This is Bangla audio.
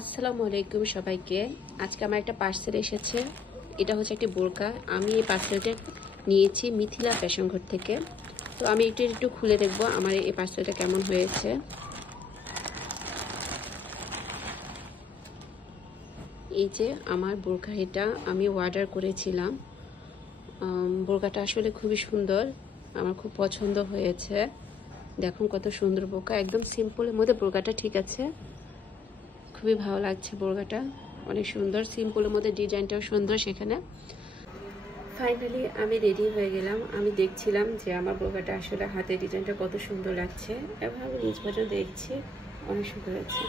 আসসালামু আলাইকুম সবাইকে। আজকে আমার একটা পার্সেল এসেছে। এটা হচ্ছে একটি বোরকা। আমি এই পার্সেলটা নিয়েছি মিথিলা ফ্যাশন ঘর থেকে। তো আমি একটু খুলে দেখব আমার এই পার্সেলটা কেমন হয়েছে। এই যে আমার বোরকা, এটা আমি অর্ডার করেছিলাম। বোরকাটা আসলে খুবই সুন্দর, আমার খুব পছন্দ হয়েছে। দেখুন কত সুন্দর বোরকা, একদম সিম্পলের মধ্যে বোরকাটা ঠিক আছে, খুবই ভালো লাগছে। বোরকাটা অনেক সুন্দর, সিম্পলের মধ্যে ডিজাইনটাও সুন্দর। সেখানে ফাইনালি আমি রেডি হয়ে গেলাম। আমি দেখছিলাম যে আমার বোরকাটা আসলে হাতের ডিজাইনটা কত সুন্দর লাগছে, এবং আমি নিজ পর্যন্ত দেখছি অনেক সুন্দর লাগছে।